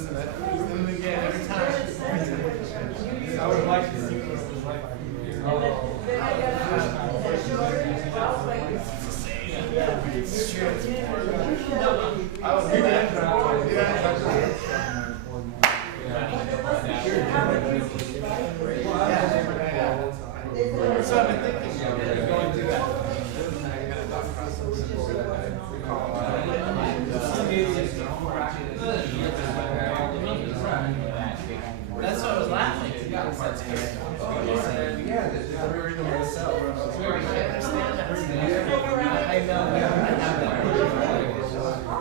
losing it. He's doing it again every time. I would like to see what it was like. It's true. I was do that. So I've been thinking of going to that. That's what I was laughing at. I know.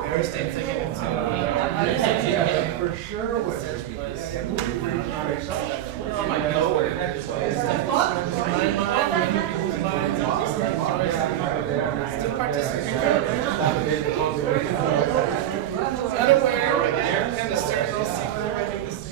Very same thing for sure. Oh my God. Still participating. Unaware, kind of starting to see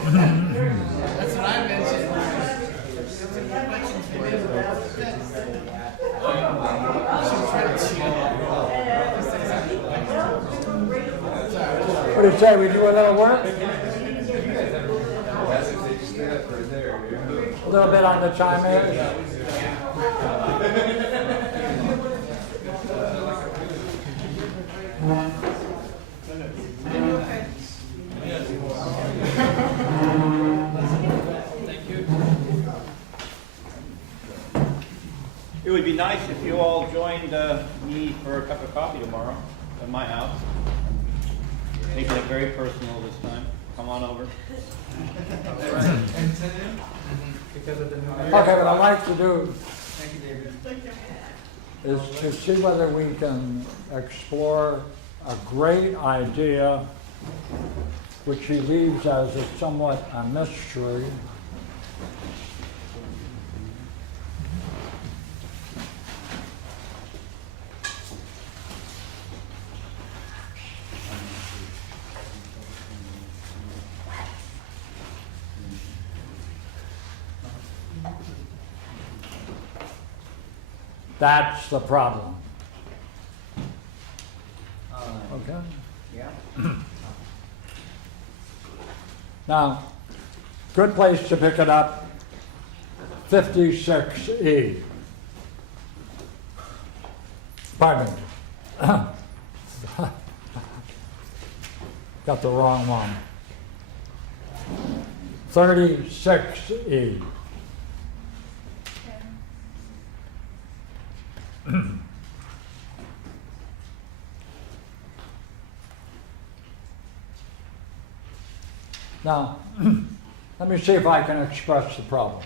that's what I mentioned. What do you say? We do a little work? A little bit on the chime in. It would be nice if you all joined me for a cup of coffee tomorrow at my house. I'm making it very personal this time. Come on over. Okay, what I'd like to do is to see whether we can explore a great idea which he leaves as a somewhat a mystery. That's the problem. Okay? Yeah. Now, good place to pick it up, 56E. Pardon me. Got the wrong one. 36E. Now, let me see if I can express the problem.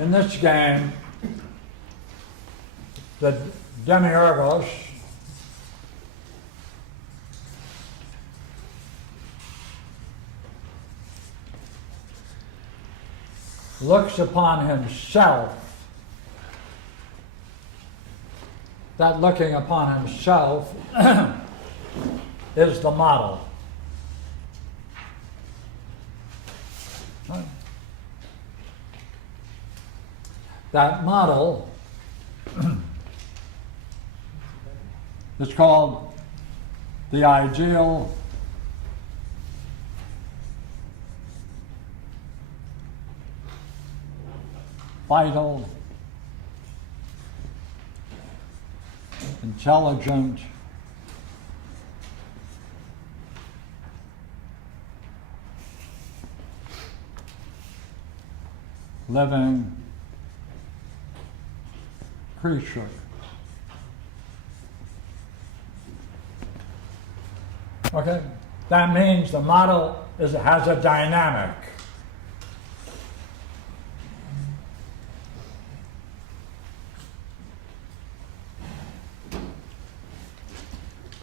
In this game, the demiurgos looks upon himself. That looking upon himself is the model. That model is called the ideal vital, intelligent, living creature. Okay? That means the model has a dynamic.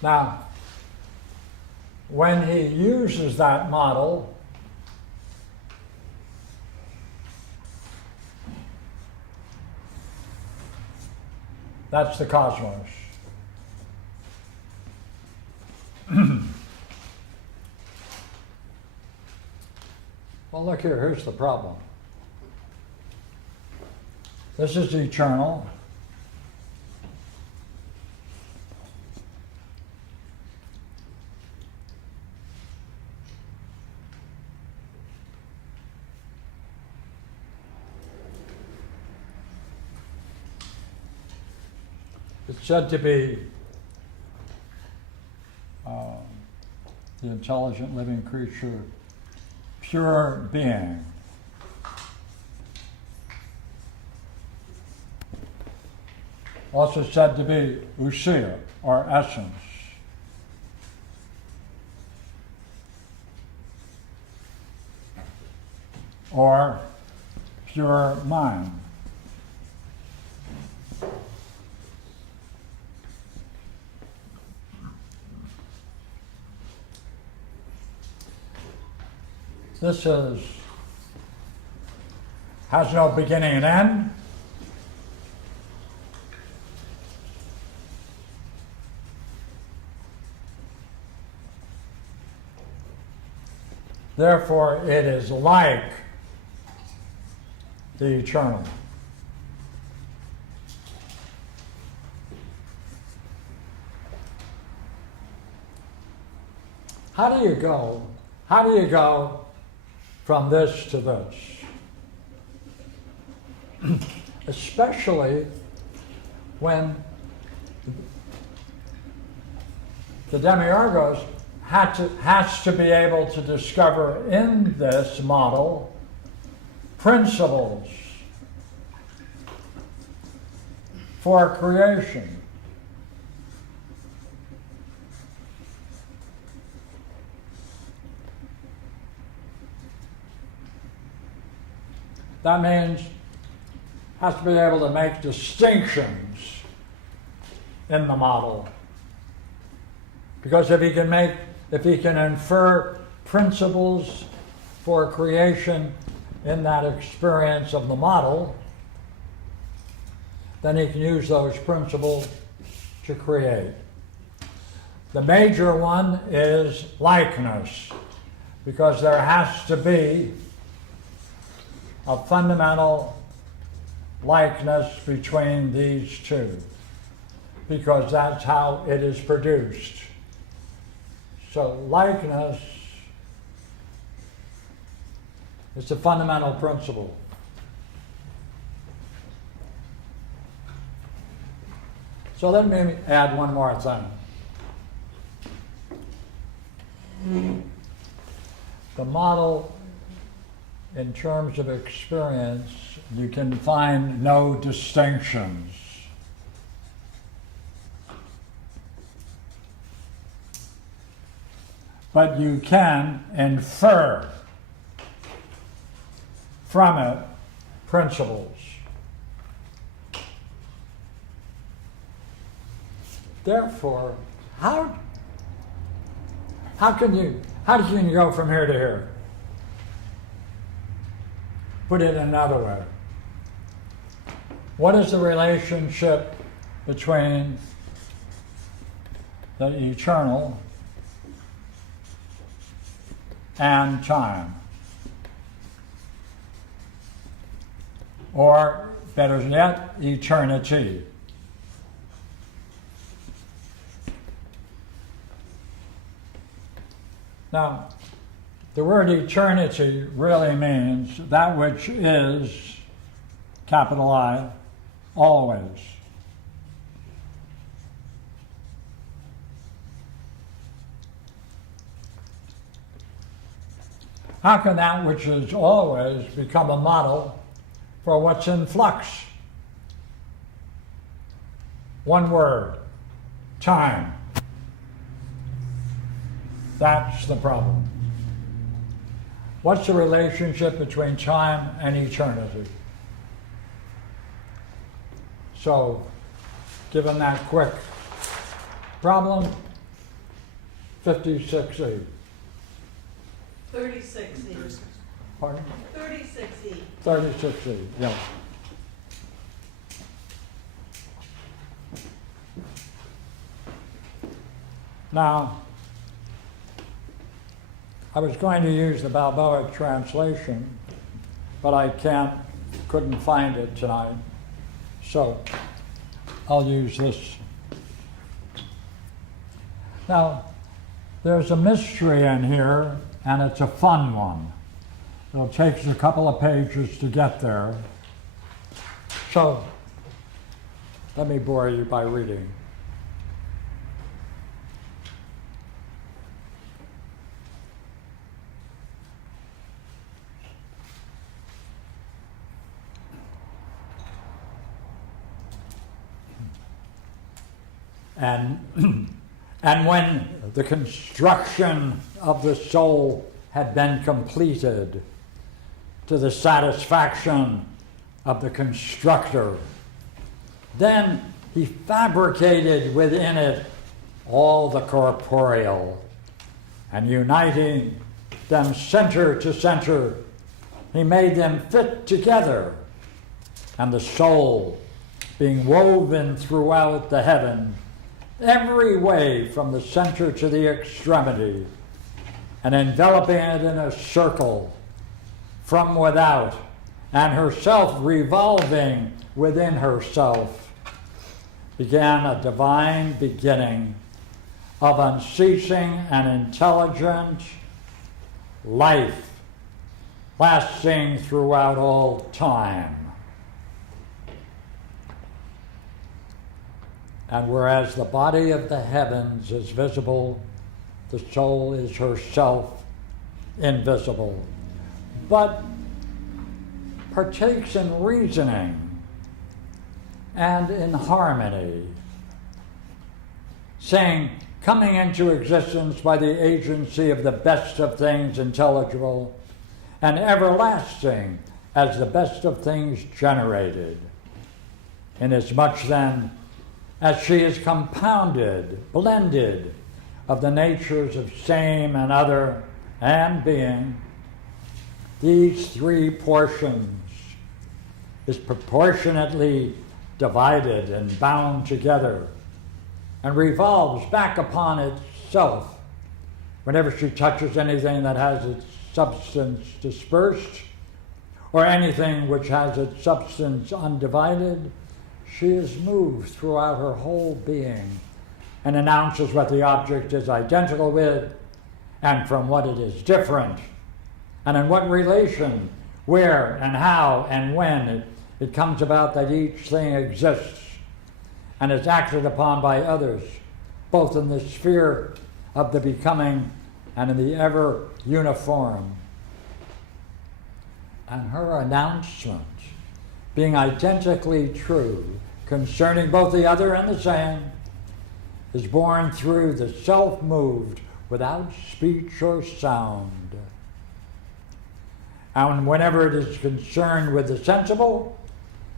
Now, when he uses that model, that's the cosmos. Well, look here, here's the problem. This is eternal. It's said to be the intelligent living creature, pure being. Also said to be ousia, or essence. Or pure mind. This has no beginning and end. Therefore, it is like the eternal. How do you go? How do you go from this to this? Especially when the demiurgos has to be able to discover in this model principles for creation. That means has to be able to make distinctions in the model. Because if he can infer principles for creation in that experience of the model, then he can use those principles to create. The major one is likeness, because there has to be a fundamental likeness between these two, because that's how it is produced. So likeness is a fundamental principle. So let me add one more thing. The model, in terms of experience, you can find no distinctions. But you can infer from it principles. Therefore, how can you go from here to here? Put it another way. What is the relationship between the eternal and time? Or, better yet, eternity. Now, the word eternity really means that which is, capital I, always. How can that which is always become a model for what's in flux? One word, time. That's the problem. What's the relationship between time and eternity? So, given that quick problem, 56E. 36E. Pardon? 36E. 36E, yeah. Now, I was going to use the Balboa translation, but I couldn't find it tonight. So I'll use this. Now, there's a mystery in here, and it's a fun one. It'll take us a couple of pages to get there. So let me bore you by reading. And when the construction of the soul had been completed to the satisfaction of the constructor, then he fabricated within it all the corporeal, and uniting them center to center, he made them fit together, and the soul, being woven throughout the heaven, every way from the center to the extremity, and enveloping it in a circle from without, and herself revolving within herself, began a divine beginning of unceasing and intelligent life, lasting throughout all time. And whereas the body of the heavens is visible, the soul is herself invisible, but partakes in reasoning and in harmony, saying, coming into existence by the agency of the best of things intelligible, and everlasting as the best of things generated, inasmuch then as she is compounded, blended, of the natures of same and other and being, these three portions is proportionately divided and bound together, and revolves back upon itself whenever she touches anything that has its substance dispersed, or anything which has its substance undivided. She is moved throughout her whole being and announces what the object is identical with and from what it is different, and in what relation, where and how and when it comes about that each thing exists and is acted upon by others, both in the sphere of the becoming and in the ever uniform. And her announcement, being identically true concerning both the other and the same, is born through the self-moved without speech or sound. And whenever it is concerned with the sensible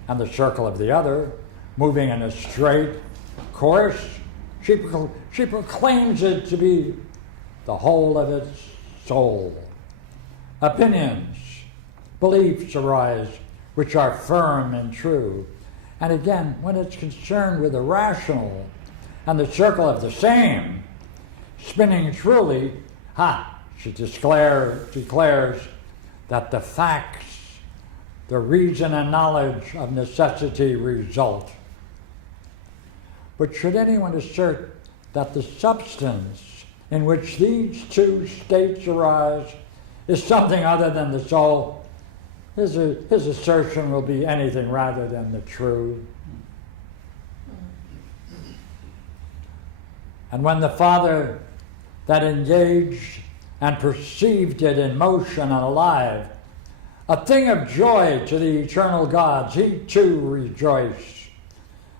and the circle of the other, moving in a straight course, she proclaims it to be the whole of its soul. Opinions, beliefs arise which are firm and true. And again, when it's concerned with the rational and the circle of the same, spinning truly, she declares that the facts, the reason and knowledge of necessity result. But should anyone assert that the substance in which these two states arise is something other than the soul, his assertion will be anything rather than the true. And when the Father that engaged and perceived it in motion and alive, a thing of joy to the eternal gods, he too rejoiced.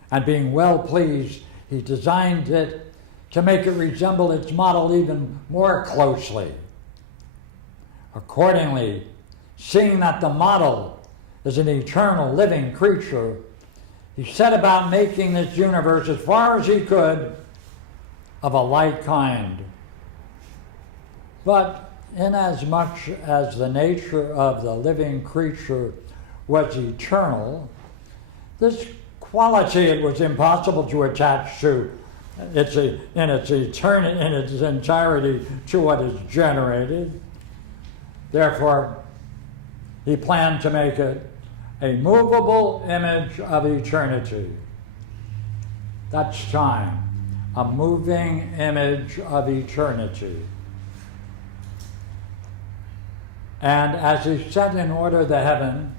And being well pleased, he designed it to make it resemble its model even more closely. Accordingly, seeing that the model is an eternal living creature, he set about making this universe as far as he could of a like kind. But inasmuch as the nature of the living creature was eternal, this quality it was impossible to attach to in its entirety to what is generated. Therefore, he planned to make it a movable image of eternity. That's time, a moving image of eternity. And as he set in order the heaven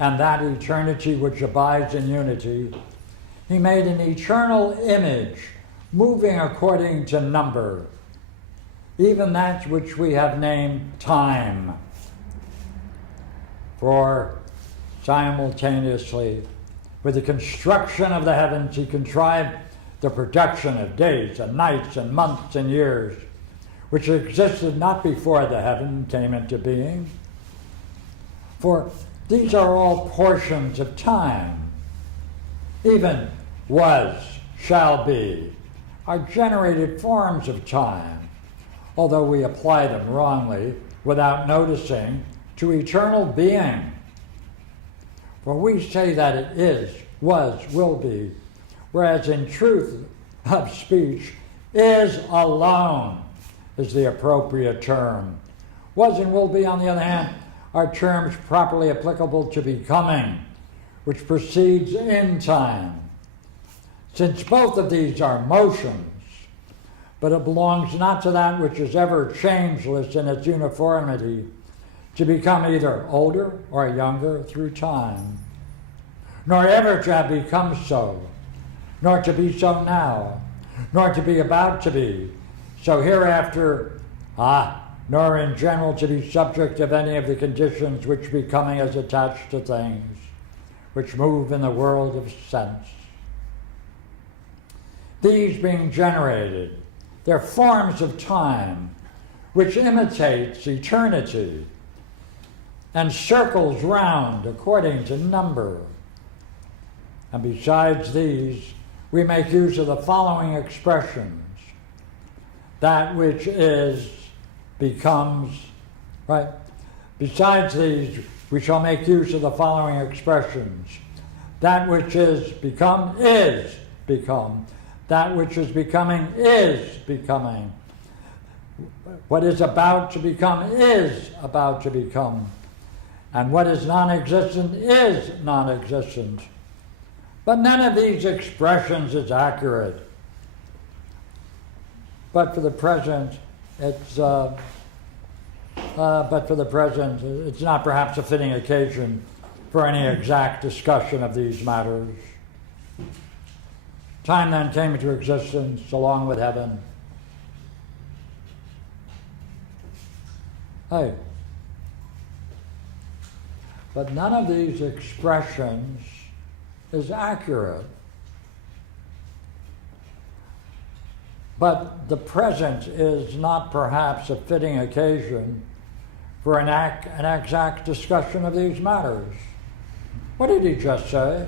and that eternity which abides in unity, he made an eternal image moving according to number, even that which we have named time. For simultaneously with the construction of the heavens, he contrived the production of days and nights and months and years, which existed not before the heaven came into being. For these are all portions of time. Even was, shall be, are generated forms of time, although we apply them wrongly without noticing to eternal being. For we say that it is, was, will be, whereas in truth of speech, is alone is the appropriate term. Was and will be, on the other hand, are terms properly applicable to becoming, which proceeds in time. Since both of these are motions, but it belongs not to that which is ever changeless in its uniformity, to become either older or younger through time, nor ever to have become so, nor to be so now, nor to be about to be, so hereafter, nor in general to be subject of any of the conditions which becoming is attached to things, which move in the world of sense. These being generated, they're forms of time, which imitates eternity, and circles round according to number. And besides these, we make use of the following expressions. That which is becomes, right? Besides these, we shall make use of the following expressions. That which is become is become. That which is becoming is becoming. What is about to become is about to become. And what is non-existent is non-existent. But none of these expressions is accurate. But for the present, it's not perhaps a fitting occasion for any exact discussion of these matters. Time then came into existence along with heaven. But none of these expressions is accurate. But the present is not perhaps a fitting occasion for an exact discussion of these matters. What did he just say?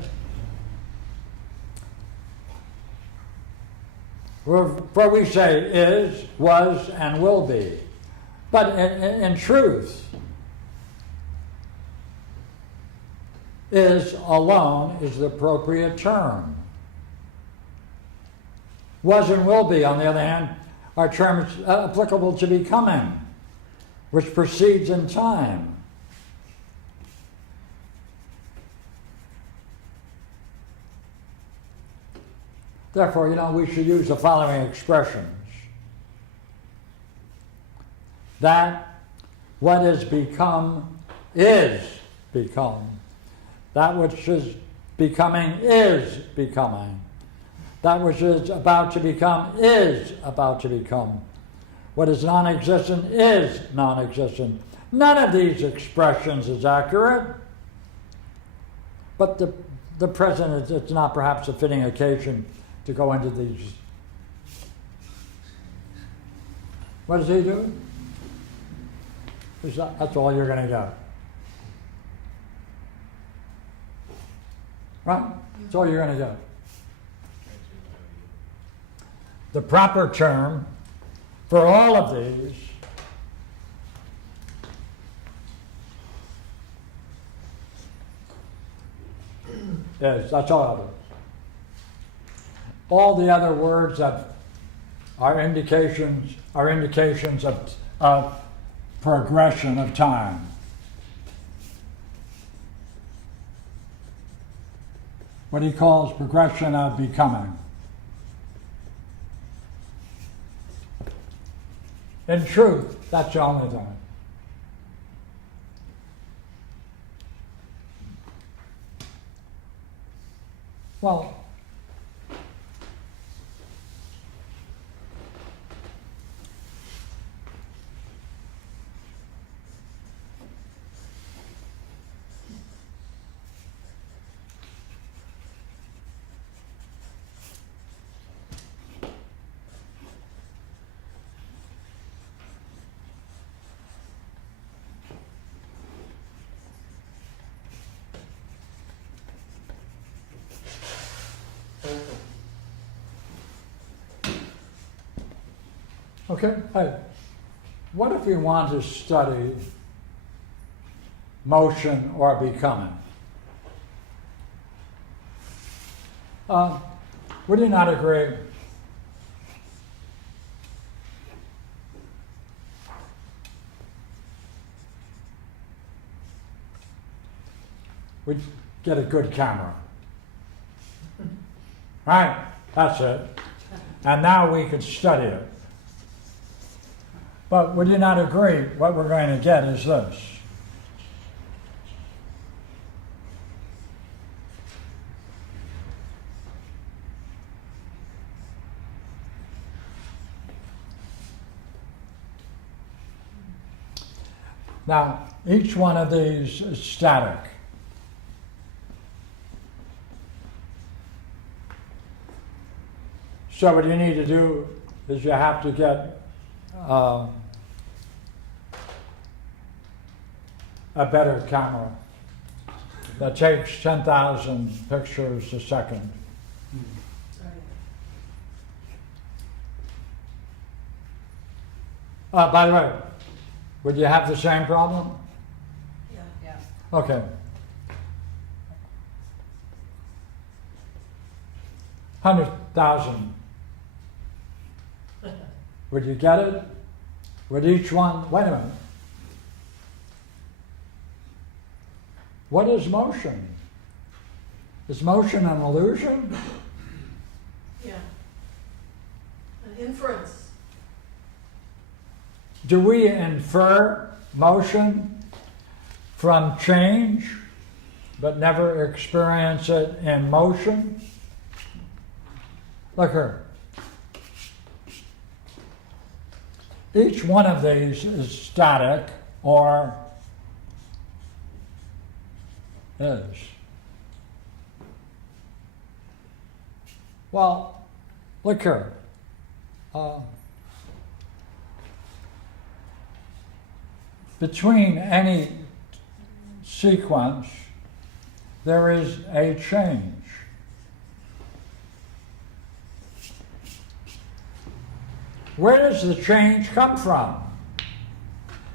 For we say is, was, and will be. But in truth, is alone is the appropriate term. Was and will be, on the other hand, are terms applicable to becoming, which proceeds in time. Therefore, we should use the following expressions. That what is become is become. That which is becoming is becoming. That which is about to become is about to become. What is non-existent is non-existent. None of these expressions is accurate. But the present, it's not perhaps a fitting occasion to go into these. What does he do? That's all you're going to get. Right? That's all you're going to get. The proper term for all of these is, that's all of it. All the other words that are indications of progression of time. What he calls progression of becoming. In truth, that's the only thing. Well, okay, hey, what if we want to study motion or becoming? Would you not agree? We'd get a good camera. Right, that's it. And now we could study it. But would you not agree what we're going to get is this? Now, each one of these is static. So what you need to do is you have to get a better camera that takes 10,000 pictures a second. By the way, would you have the same problem? Yeah. Okay. 100,000. Would you get it? Would each one, wait a minute. What is motion? Is motion an illusion? Yeah. An inference. Do we infer motion from change, but never experience it in motion? Look here. Each one of these is static or is. Well, look here. between any sequence, there is a change. Where does the change come from?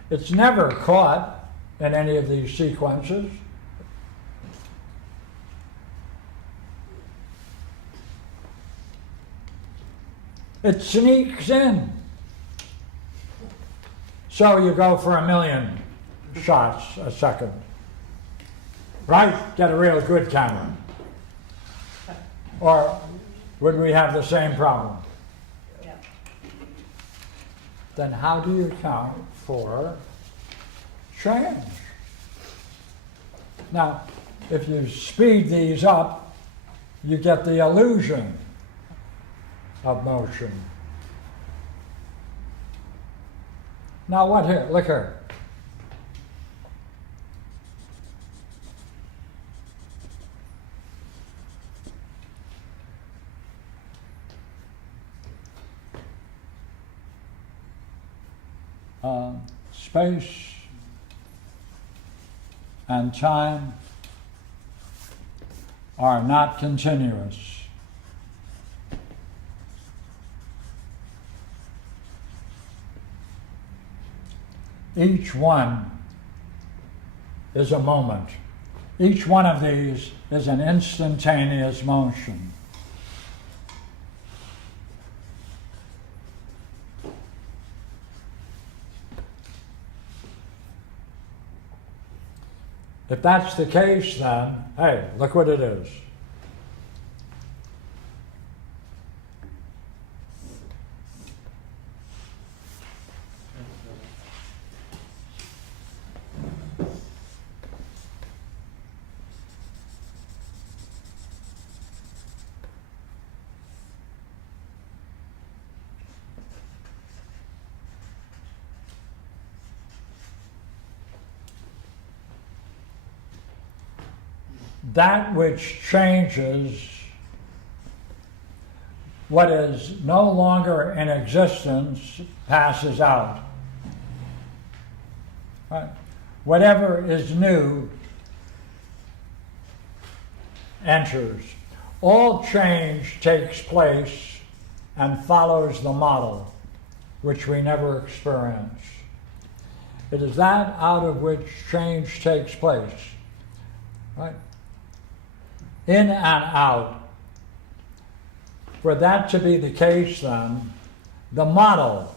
It's never caught in any of these sequences. It sneaks in. So you go for 1,000,000 shots a second. Right? Get a real good camera. Or would we have the same problem? Yeah. Then how do you account for change? Now, if you speed these up, you get the illusion of motion. Now what here? Look here. Space and time are not continuous. Each one is a moment. Each one of these is an instantaneous motion. If that's the case, then, hey, look what it is. That which changes what is no longer in existence passes out. Right? Whatever is new enters. All change takes place and follows the model, which we never experience. It is that out of which change takes place. Right? In and out. For that to be the case, then, the model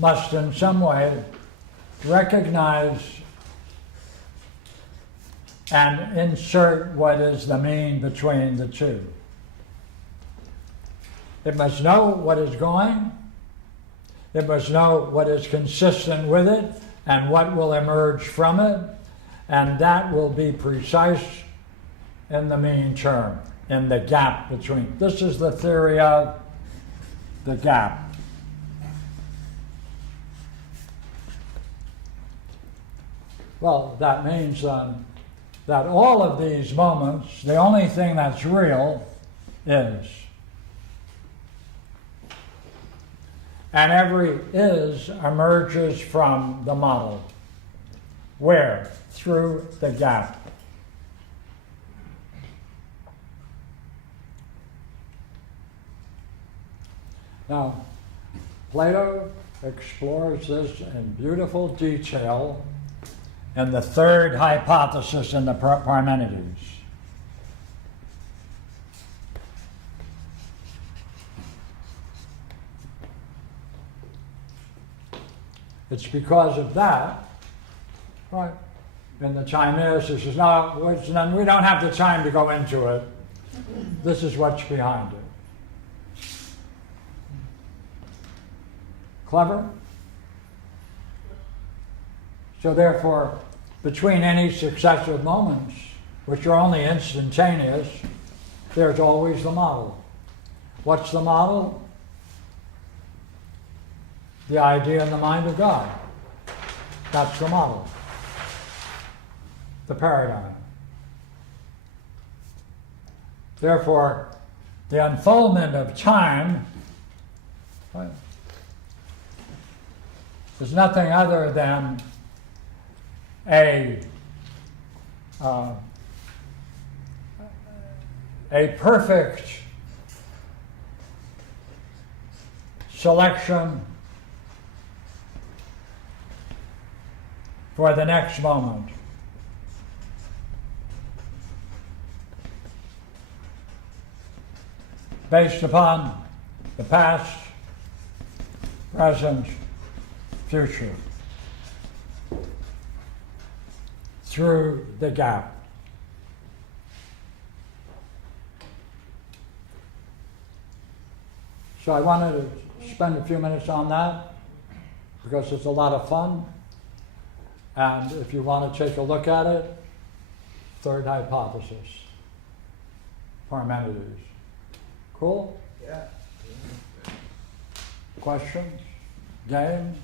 must in some way recognize and insert what is the mean between the two. It must know what is going, it must know what is consistent with it and what will emerge from it, and that will be precise in the mean term, in the gap between. This is the theory of the gap. Well, that means then that all of these moments, the only thing that's real is. And every is emerges from the model. Where? Through the gap. Now, Plato explores this in beautiful detail in the third hypothesis in the Parmenides. It's because of that, right? In the Timaeus, he says, no, we don't have the time to go into it. This is what's behind it. Clever? So therefore, between any successive moments, which are only instantaneous, there's always the model. What's the model? The idea in the mind of God. That's the model. The paradigm. Therefore, the unfoldment of time, right, is nothing other than a perfect selection for the next moment. Based upon the past, present, future, through the gap. So I wanted to spend a few minutes on that because it's a lot of fun. And if you want to take a look at it, third hypothesis, Parmenides. Cool? Yeah. Questions? Game?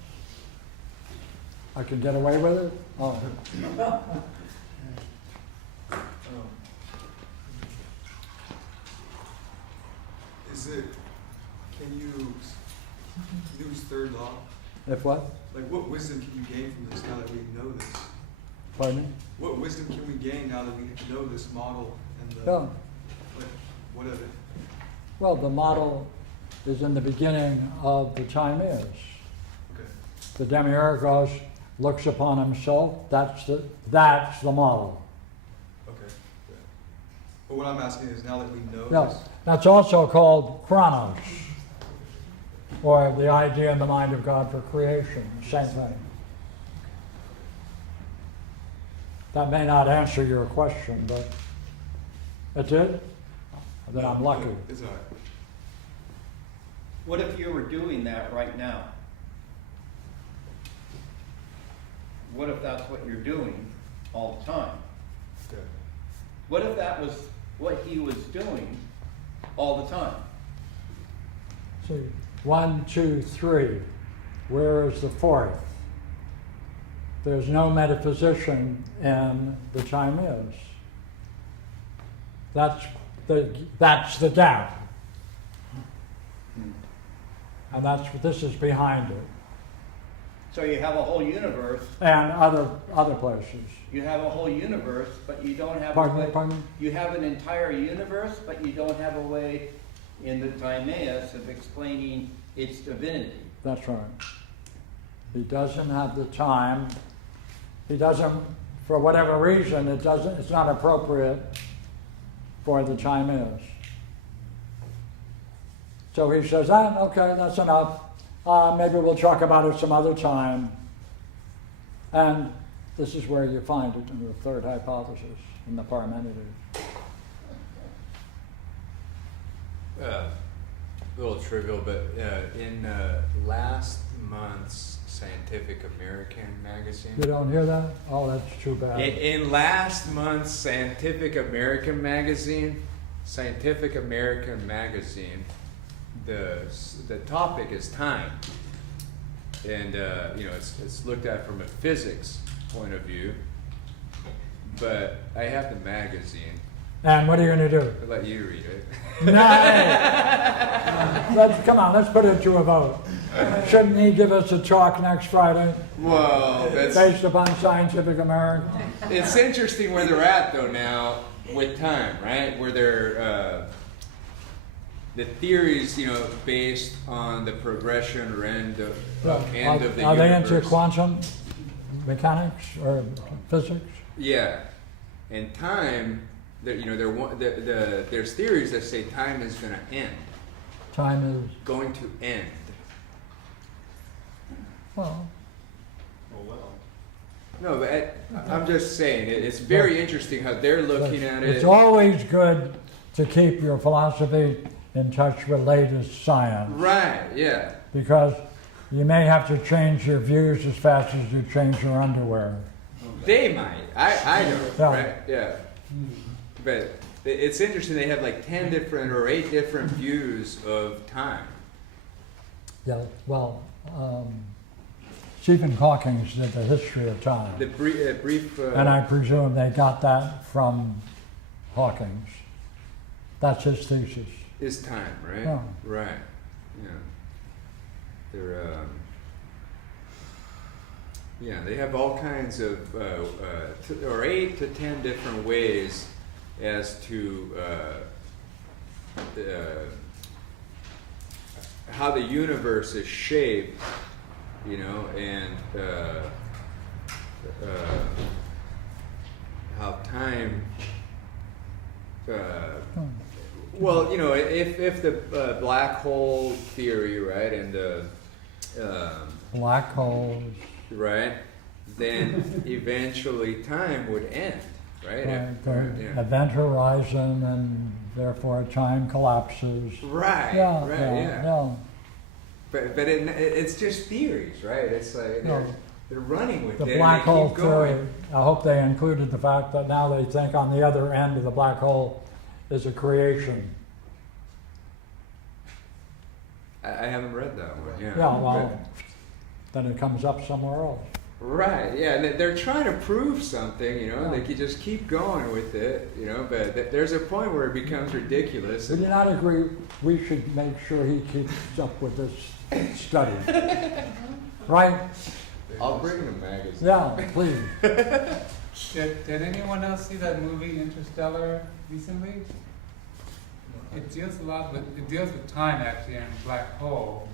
I can get away with it? Oh. Is it, can you use third law? If what? Like, what wisdom can you gain from this now that we know this? Pardon me? What wisdom can we gain now that we know this model and the, Yeah. like, what of it? Well, the model is in the beginning of the time is. Okay. The demiurgos looks upon himself, that's the model. Okay. Yeah. But what I'm asking is now that we know Yeah, this, that's also called chronos, or the idea in the mind of God for creation, same thing. That may not answer your question, but it did? Then I'm lucky. It's all right. What if you were doing that right now? What if that's what you're doing all the time? Okay. What if that was what he was doing all the time? See, 1, 2, 3. Where is the fourth? There's no metaphysician in the time is. That's the gap. And that's what this is behind it. So you have a whole universe, And other places. you have a whole universe, but you don't have Pardon a me, way, pardon me? you have an entire universe, but you don't have a way in the Timaeus of explaining its divinity. That's right. He doesn't have the time. He doesn't, for whatever reason, it's not appropriate for the time is. So he says, okay, that's enough. Maybe we'll talk about it some other time. And this is where you find it in the third hypothesis, in the Parmenides. Little trivial, but in last month's Scientific American magazine. You don't hear that? Oh, that's too bad. In last month's Scientific American magazine, the topic is time, and it's looked at from a physics point of view. But I have the magazine. And what are you going to do? I'll let you read it. Come on, let's put it to a vote. Shouldn't he give us a talk next Friday Well, based upon Scientific American? it's interesting where they're at though now with time, right? Where they're the theories, based on the progression or end of the universe. Are they into quantum mechanics or physics? Yeah, and time. There's theories that say time is going to end. Time is, Going to end. well, No, but I'm just saying it's very interesting how they're looking at it. it's always good to keep your philosophy in touch with latest science. Right. Yeah. Because you may have to change your views as fast as you change your underwear. They might. I don't. Yeah. Right. Yeah. But it's interesting. They have like 10 different or 8 different views of time. Yeah, well, Stephen Hawking did the history of time. The brief. And I presume they got that from Hawking's. That's his thesis. Is time, right? Yeah. Right. Yeah. They're Yeah, they have all kinds of, or 8 to 10 different ways as to how the universe is shaped, you know, and how time. Well, you know, if the black hole theory, right, and the Black holes. right, then eventually time would end, right? The event horizon, and therefore time collapses. Right, Yeah, right, yeah, yeah. But it's just theories, right? It's like they're running with The it. black and they hole keep going. theory, I hope they included the fact that now they think on the other end of the black hole is a creation. I haven't read that one. Yeah. Yeah, well, then it comes up somewhere else. Right. Yeah. And they're trying to prove something. You know, Yeah. they could just keep going with it. You know, but there's a point where it becomes ridiculous. Would you not agree we should make sure he keeps up with this study? Right? I'll bring the magazine. Yeah, please. Did anyone else see that movie Interstellar recently? It deals with time actually and black hole.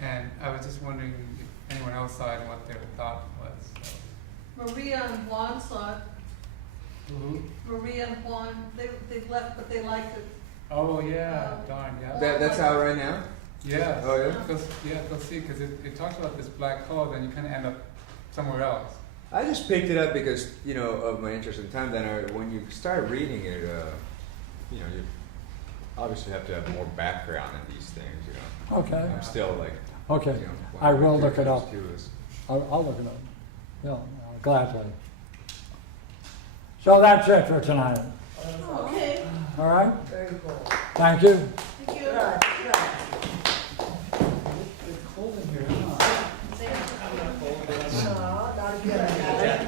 And I was just wondering if anyone else saw it and what their thought was. So. Maria and Juan saw it. Maria and Juan, they left, but they liked it. Oh yeah, darn yeah. That's out right now. Yeah. Oh, yeah? Go see, because it talks about this black hole, then you kind of end up somewhere else. I just picked it up because, you know, of my interest in time. Then when you start reading it, you know, you obviously have to have more background in these things, you know. Okay. I'm still like, Okay, you know, I will look it up. too is- I'll look it up. Yeah, gladly. So that's it for tonight. Okay, All right? Thank you. thank you.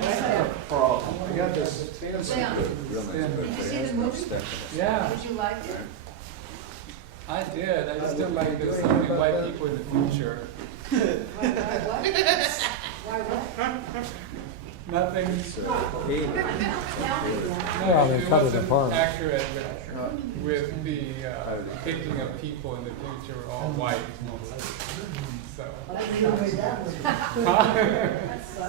I got this. Sam, did you see the movie? Yeah, Did you like it? I did. I just didn't like there's so many white people in the future. Why what? Nothing. Yeah, they It cut it wasn't apart. accurate with the depicting of people in the future were all white mostly. So.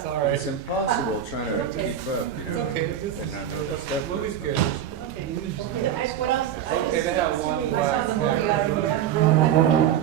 Sorry. It's impossible trying to keep up, you know. Okay, the movie's good. What else? Okay, they have one I saw the movie, I last. remember.